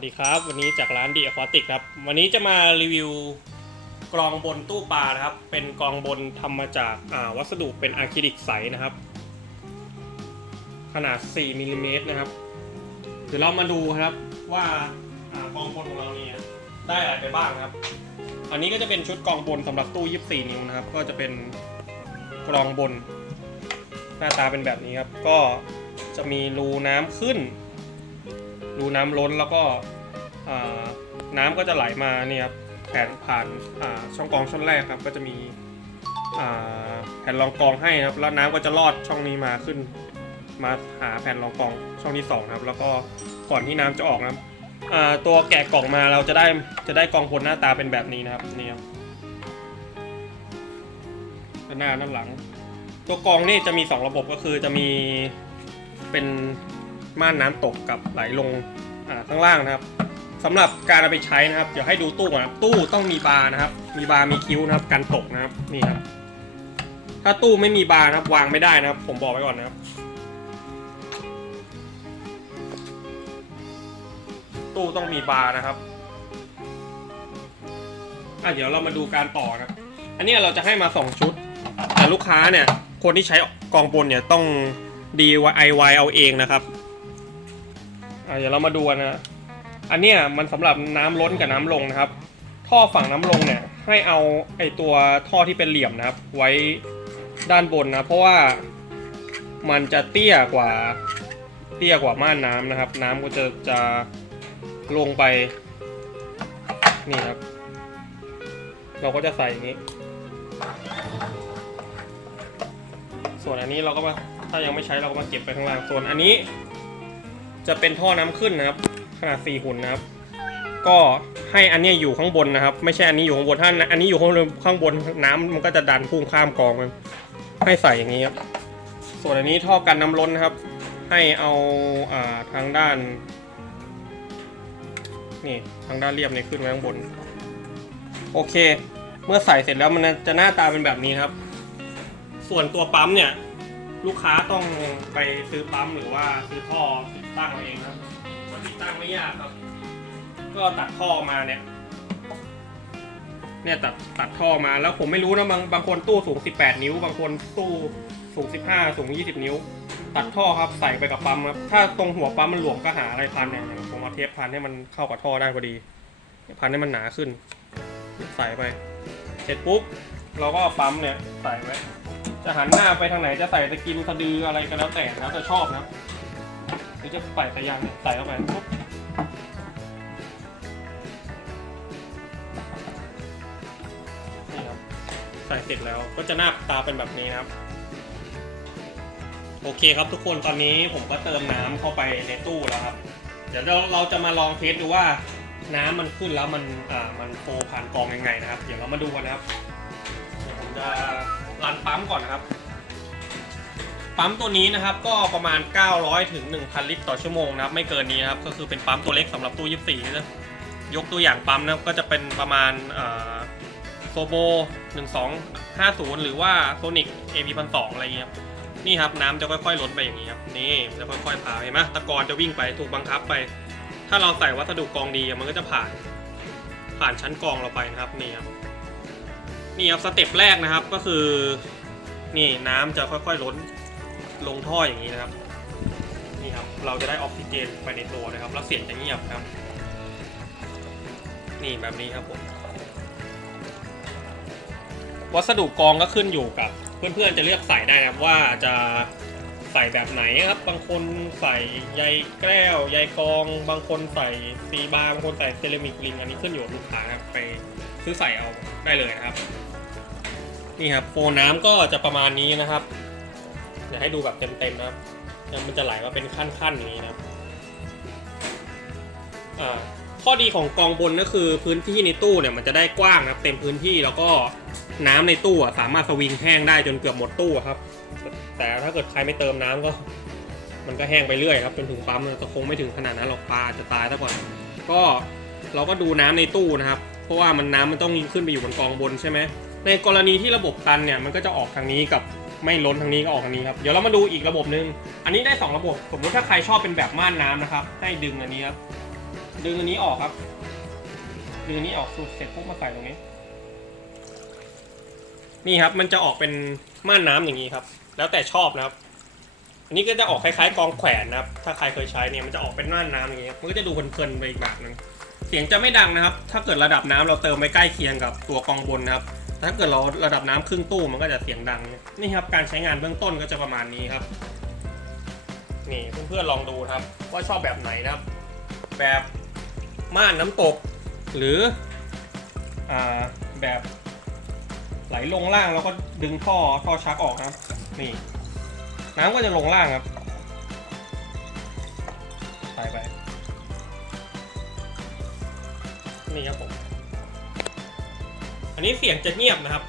สดีครับ วันนี้จากร้านดีอควาติกครับ วันนี้จะมารีวิวกรองบนตู้ปลานะครับ เป็นกรองบนทำมาจากาวัสดุเป็นอะคริลิกใสนะครับ ขนาด 4มิลลิเมตรนะครับเดี๋ยวเรามาดูครับว่ากรองบนของเราเนี่ยได้อะไรไปบ้างครับ อันนี้ก็จะเป็นชุดกรองบนสำหรับตู้ 24 นิ้วนะครับ ก็จะเป็นกรองบน หน้าตาเป็นแบบนี้ครับ ก็จะมีรูน้ำขึ้นรูน้ำล้นแล้วก็ น้ำก็จะไหลมาเนี่ยครับแผ่นผ่านช่องกรองช่องแรกครับ ก็จะมีแผ่นรองกรองให้ครับ แล้วน้ำก็จะลอดช่องนี้มาขึ้น มาหาแผ่นรองกรองช่องที่สองครับ แล้วก็ก่อนที่น้ำจะออกนะครับตัวแกะกล่องมาเราจะได้จะได้กองพลหน้าตาเป็นแบบนี้นะครับนี่ครับด้านหน้าด้านหลัง ตัวกองนี่จะมี 2 ระบบก็คือจะมีเป็นม่านน้ำตกกับไหลลงข้างล่างนะครับ สำหรับการเอาไปใช้นะครับ เดี๋ยวให้ดูตู้ก่อนนะครับตู้ต้องมีบาร์นะครับ มีบาร์มีคิ้วนะครับ กันตกนะครับ นี่ครับ ถ้าตู้ไม่มีบาร์นะครับ วางไม่ได้นะครับ ผมบอกไว้ก่อนนะครับ ตู้ต้องมีบาร์นะครับ อะเดี๋ยวเรามาดูการต่อนะครับ อันนี้เราจะให้มาสองชุด แต่ลูกค้าเนี่ย คนที่ใช้กองบนเนี่ยต้อง DIY เอาเองนะครับ อะเดี๋ยวเรามาดูกันนะ อันเนี้ยมันสำหรับน้ำล้นกับน้ำลงนะครับ ท่อฝั่งน้ำลงเนี่ยให้เอาไอตัวท่อที่เป็นเหลี่ยมนะครับ ไว้ด้านบนนะเพราะว่ามันจะเตี้ยกว่าเตี้ยกว่าม่านน้ำนะครับ น้ำก็จะจะลงไปนี่ครับ เราก็จะใส่อย่างนี้ ส่วนอันนี้เราก็มาถ้ายังไม่ใช้เราก็มาเก็บไปข้างล่างส่วนอันนี้ จะเป็นท่อน้ำขึ้นนะครับ ขนาด4หุ่นนะครับ ก็ให้อันนี้อยู่ข้างบนนะครับ ไม่ใช่อันนี้อยู่ข้างบนถ้าอันนี้อยู่ข้างบนข้างบนน้ำมันก็จะดันพุ่งข้ามกองมันให้ใส่อย่างนี้ครับ ส่วนอันนี้ท่อกันน้ำล้นนะครับ ให้เอาอ่าทางด้านนี่ทางด้านเรียบเนี่ยขึ้นไว้ข้างบน โอเค เมื่อใส่เสร็จแล้วมันจะหน้าตาเป็นแบบนี้ครับ ส่วนตัวปั๊มเนี่ย ลูกค้าต้องไปซื้อปั๊มหรือว่าซื้อท่อติดตั้งเอาเอง ยากครับ ก็ตัดท่อมาเนี่ย เนี่ยตัดตัดท่อมาแล้วผมไม่รู้นะบางบางคนตู้สูง 18 นิ้ว บางคนตู้สูง 15 สูง 20 นิ้ว ตัดท่อครับใส่ไปกับปั๊มครับถ้าตรงหัวปั๊มมันหลวมก็หาอะไรพันเนี่ยผมเอาเทปพันให้มันเข้ากับท่อได้พอดี พันให้มันหนาขึ้น ใส่ไป เสร็จปุ๊บเราก็าปั๊มเนี่ยใส่ไว้จะหันหน้าไปทางไหนจะใส่ตะกินสะดืออะไรก็แล้วแต่แล้วแต่ชอบนะหรือจะใส่สายยางใส่เข้าไปปุ๊บ นี่ครับใส่เสร็จแล้วก็จะหน้าตาเป็นแบบนี้นะครับ โอเคครับทุกคนตอนนี้ผมก็เติมน้ำเข้าไปในตู้แล้วครับ เดี๋ยวเราเราจะมาลองเทสดูว่าน้ำมันขึ้นแล้วมันอ่ามันโฟผ่านกรองยังไงนะครับ เดี๋ยวเรามาดูกันนะครับเดี๋ยวผมจะรันปั๊มก่อนนะครับ ปั๊มตัวนี้นะครับก็ประมาณ 900ถึง1,000 ลิตรต่อชั่วโมงนะครับไม่เกินนี้นะครับก็คือเป็นปั๊มตัวเล็กสำหรับตู้ 24นะยกตัวอย่างปั๊มนะครับก็จะเป็นประมาณโซโบ 1250 หรือว่าโซนิก AP 1 2อะไรเงี้ยครับนี่ครับน้ำจะค่อยๆล้นไปอย่างนี้ครับนี่จะค่อยๆพาเห็นไหมตะกอนจะวิ่งไปถูกบังคับไป ถ้าเราใส่วัสดุกองดีมันก็จะผ่านผ่านชั้นกองเราไปนะครับนี่ครับนี่ครับสเต็ปแรกนะครับก็คือ นี่น้ำจะค่อยๆล้น ลงท่ออย่างนี้นะครับนี่ครับเราจะได้ออกซิเจนไปในตัวนะครับ แล้วเสียงจะเงียบครับ นี่แบบนี้ครับผมวัสดุกรองก็ขึ้นอยู่กับ เพื่อนๆจะเลือกใส่ได้นะครับว่าจะใส่แบบไหนครับ บางคนใส่ใยแก้วใยกรอง บางคนใส่ซีบาร์บางคนใส่เซรามิกลิงอันนี้ขึ้นอยู่กับลูกค้าครับไปซื้อใส่เอาได้เลยนะครับ นี่ครับโฟน้ำก็จะประมาณนี้นะครับ เดี๋ยวให้ดูแบบเต็มๆนะครับมันจะไหลมาเป็นขั้นๆอย่างนี้นะครับข้อดีของกองบนก็คือพื้นที่ในตู้เนี่ยมันจะได้กว้างนะครับเต็มพื้นที่แล้วก็น้ำในตู้สามารถสวิงแห้งได้จนเกือบหมดตู้ครับ แต่ถ้าเกิดใครไม่เติมน้ำก็ มันก็แห้งไปเรื่อยครับจนถึงปั๊มก็คงไม่ถึงขนาดนั้นหรอกปลาจะตายซะก่อนก็เราก็ดูน้ำในตู้นะครับ เพราะว่ามันน้ำมันต้องขึ้นไปอยู่บนกองบนใช่ไหมในกรณีที่ระบบตันเนี่ยมันก็จะออกทางนี้กับ ไม่ล้นทางนี้ก็ออกทางนี้ครับ เดี๋ยวเรามาดูอีกระบบหนึ่งอันนี้ได้ 2 ระบบ สมมติถ้าใครชอบเป็นแบบม่านน้ำนะครับ ให้ดึงอันนี้ครับ ดึงอันนี้ออกครับ ดึงอันนี้ออกสุดเสร็จปุ๊บมาใส่ตรงนี้ นี่ครับ มันจะออกเป็นม่านน้ำอย่างนี้ครับ แล้วแต่ชอบนะครับ อันนี้ก็จะออกคล้ายๆกองแขวนนะครับ ถ้าใครเคยใช้เนี่ย มันจะออกเป็นม่านน้ำอย่างนี้ มันก็จะดูเพลินๆไปอีกแบบหนึง เสียงจะไม่ดังนะครับ ถ้าเกิดระดับน้ำเราเติมไปใกล้เคียงกับตัวกองบนนะครับ ถ้าเกิดเราระดับน้ำครึ่งตู้มันก็จะเสียงดัง นี่ครับการใช้งานเบื้องต้นก็จะประมาณนี้ครับ นี่เพื่อนๆลองดูครับ ว่าชอบแบบไหนนะครับ แบบม่านน้ำตก หรืออ่าแบบไหลลงล่างแล้วก็ดึงท่อท่อชักออกนะครับ นี่ น้ำก็จะลงล่างครับใส่ไปนี่ครับผม อันนี้เสียงจะเงียบนะครับ